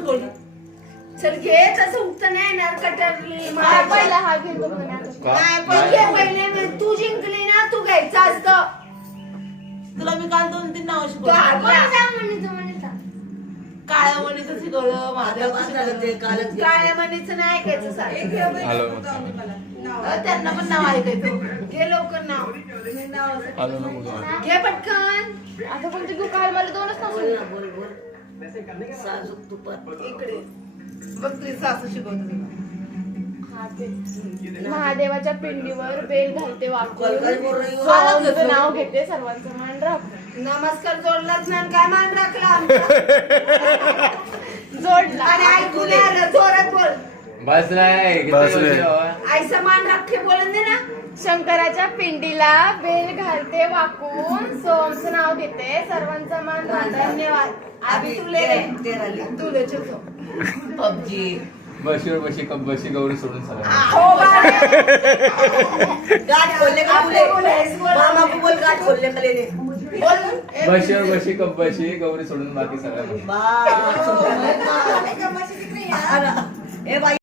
शिकवली. चल घे तसं उत्तर नाही येणार कटरली पहिला हा घेतो नाही पहिले तू जिंकली ना तू घ्यायचं असतं. तुला मी काल 2-3 नाव शिकवली. काळ्या मणीचं शिकवलं, महादेवाचं शिकवलं. काळ्या मणीचं नाही ऐकायचं सारखं. त्यांना पण नाव ऐकायचं. घे लवकर नाव घे पटकन. आता कोणती तू काल मला 2च नाव इकडे बघ तुझी सासू शिकवते. महादेवाच्या पिंडीवर बेल घालते वाकून सोमचं नाव घेते सर्वांचं मान राख. नमस्कार जोडलाच नाही काय मान राखला जोडला आणि ऐकू नाही आलं जोरात बोल. बस नाही आईचा मान राखे बोलून दे ना. शंकराच्या पिंडीला बेल घालते वाकून सोमचं नाव घेते सर्वांचा मान राख. धन्यवाद. आधी तुले तुले चुकतो. पबजी बशीवर बशी कप बशी गौरी सोडून सगळं हो बाबा. गाठ खोलले का तुले? मामा को बोल गाठ खोलले का लेले? बशीवर बशी कप बशी गौरी सोडून बाकी सगळं बा. ए बाई